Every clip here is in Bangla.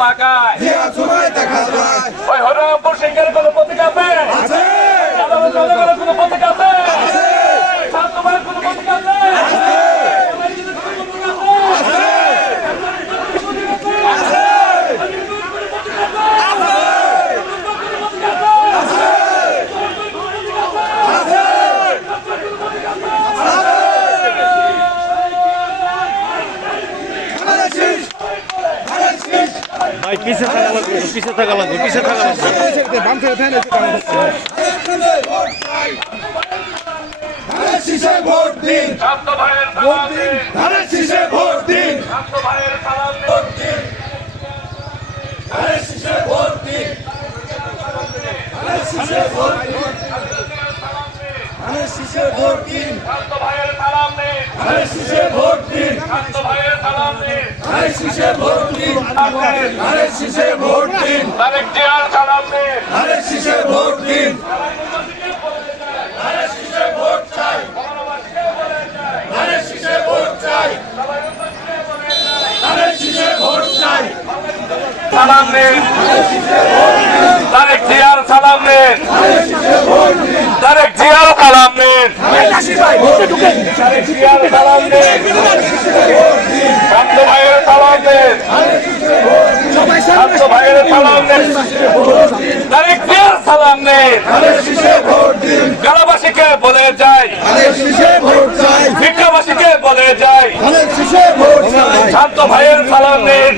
পতাকায় ওই হরিরামপুর সিংহের কোনো প্রতীক আছে? সাধারণ জনগণের কোনো প্রতীক আছে? ছাত্রবাদের কোনো প্রতীক আছে? ভাই পিছে থাকা লাগবে, পিছে থাকা লাগবে, পিছে থাকা লাগবে। ভোট দিন, শান্ত ভাইয়ের ভোট দিন, ধানের শীষে ভোট দিন, শান্ত ভাইয়ের সালাম ভোট দিন, ধানের শীষে ভোট দিন, ধানের শীষে ভোট দিন, ধানের শীষে ভোট দিন, শান্ত ভাইয়ের সালাম নেন, ধানের শীষে ভোট দিন, শান্ত ভাইয়ের সালাম নেন, ধানের শীষে ভোট দিন, ধানের শীষে ভোট দিন, তারেক জিয়ার সালাম নেন, ধানের শীষে ভোট দিন, ধানের শীষে ভোট চাই, ধানের শীষে ভোট চাই, ধানের শীষে ভোট চাই, সালাম নেন, তারেক জিয়ার সালাম নেন, তারেক জিয়ার সালাম নেন, তারেক জিয়ার সালাম নেন, শান্ত ভাইয়ের সালাম নেন, শান্ত ভাইয়ের সালাম নেন, তারেক জিয়ার সালাম নেন, গালাবাসীকে বলে যাই, ভিক্ষাবাসীকে বলে যাই, শান্ত ভাইয়ের সালাম নেন,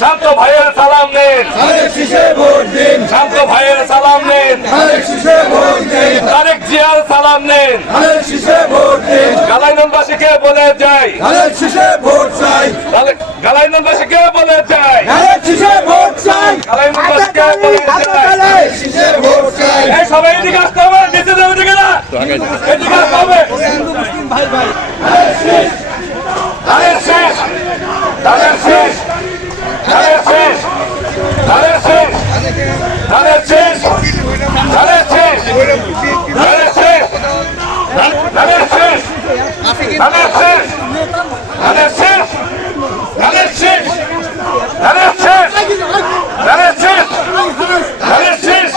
শান্ত ভাইয়ের সালাম নেন, শান্ত ভাইয়ের সালাম নেন, তারেক জিয়ার সালাম নেন, গালাইনবাসীকে বলে যাই, গালাইনবাসীকে বলে যাই, গালাইনবাসীকে বলে যাই, এই সবাই এদিকে আসতে হবে, নিচে যাবে দিকে না, এদিকে আসতে হবে, ধানের শীষ, ধানের শীষ, ধানের শীষ, ধানের শীষ, ধানের শীষ, ধানের শীষ, ধানের শীষ, ধানের শীষ, ধানের শীষ, ধানের শীষ, ধানের শীষ, ধানের শীষ, ধানের শীষ, ধানের শীষ, ধানের শীষ,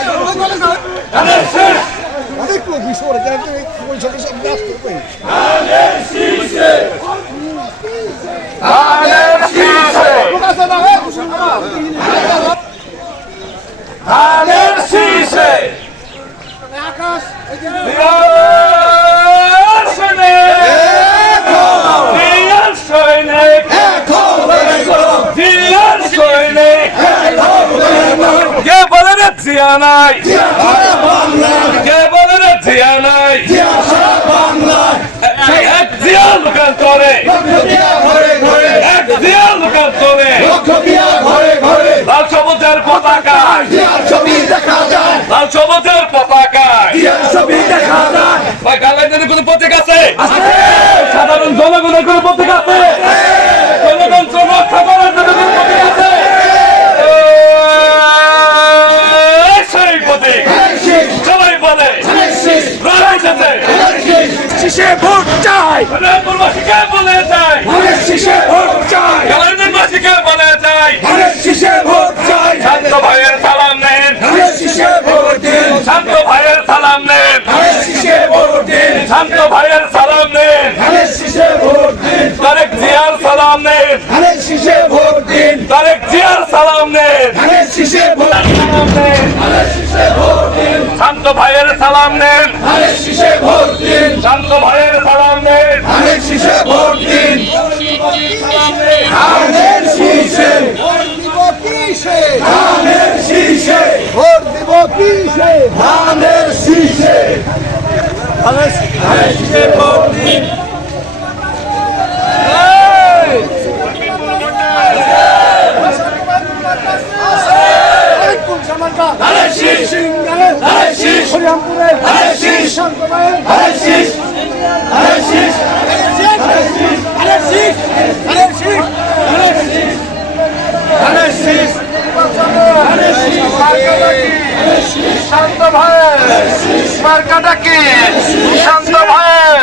ধানের শীষে কে বলে রে জিয়া নাই, কে বলে রে জিয়া নাই, এক জিয়া লোকাল করে, এক জিয়া লোকাল করে, লাল সবুজের পতাকায়, লাল সবুজের পতাকায় গালাইনের কোন প্রতীক আছে? সাধারণ জনগণের কোন প্রতীক আছে? জনগণ রক্ষা করার জন্য কোন প্রতীক আছে? সেই প্রতীক সবাই বলে শীষে ভোট চাই, গালাইনবাসীকে বলে যাই, শীষে ভোট চাই, গালাইনবাসীকে বলে যাই, শীষে ভোট চাই, শান্ত ভাইয়ের সালাম নেন, শীষে ভোট দিন, শান্ত ভাইয়ের সালাম নেন, শীষে ভোট দিন, শান্ত ভাইয়ের সালাম নেন, শীষে ভোট দিন, তারেক জিয়ার সালাম নেন, শীষে ভোট দিন, তারেক জিয়ার সালাম নেন, শীষে ভোট নেন, শীষে ভোট দিন, শান্ত ভাইয়ের সালাম নেন, শীষে ভোট দিন, শান্ত ভাইয়ের সালাম নেন, শীষে ভোট দিন, ধানের শীষে ভোট দিব কিসে, ধানের শীষে ভোট দিব কিসে, ধানের শীষে, ধানের শীষে ভোট দিন, ধানের শীষ, ধানের শীষ, হরিরামপুরের ধানের শীষ, শান্তভাইয়ের ধানের শীষ, ধানের শীষ, ধানের শীষ, ধানের শীষ, ধানের শীষ, ধানের শীষ, ধানের শীষ, ধানের শীষ, শান্ত ভাইয়ের মার্কাটা কি, শান্ত ভাইয়ের